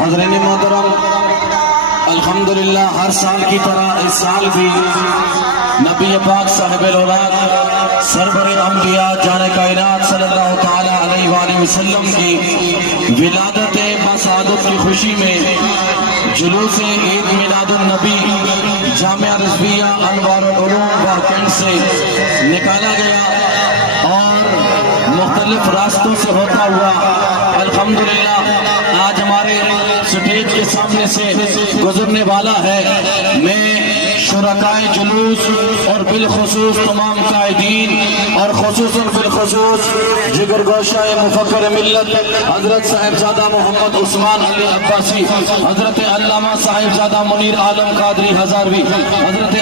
حضرین محترم، الحمدللہ ہر سال کی طرح اس سال بھی نبی پاک صاحب الاولاد سرور انبیاء جان کائنات صلی اللہ تعالی علیہ وآلہ وسلم کی ولادت بسعادت کی خوشی میں جلوس عید میلاد النبی جامعہ رضویہ انوار العلوم باکینڈ سے نکالا گیا اور مختلف راستوں سے ہوتا ہوا الحمدللہ آج ہمارے سٹیج کے سامنے سے گزرنے والا ہے۔ میں شرکائے جلوس اور بالخصوص تمام قائدین اور خصوصاً بالخصوص جگر گوشہ مفکر ملت حضرت صاحبزادہ محمد عثمان علی عباسی، حضرت علامہ صاحبزادہ منیر عالم قادری ہزاروی، حضرت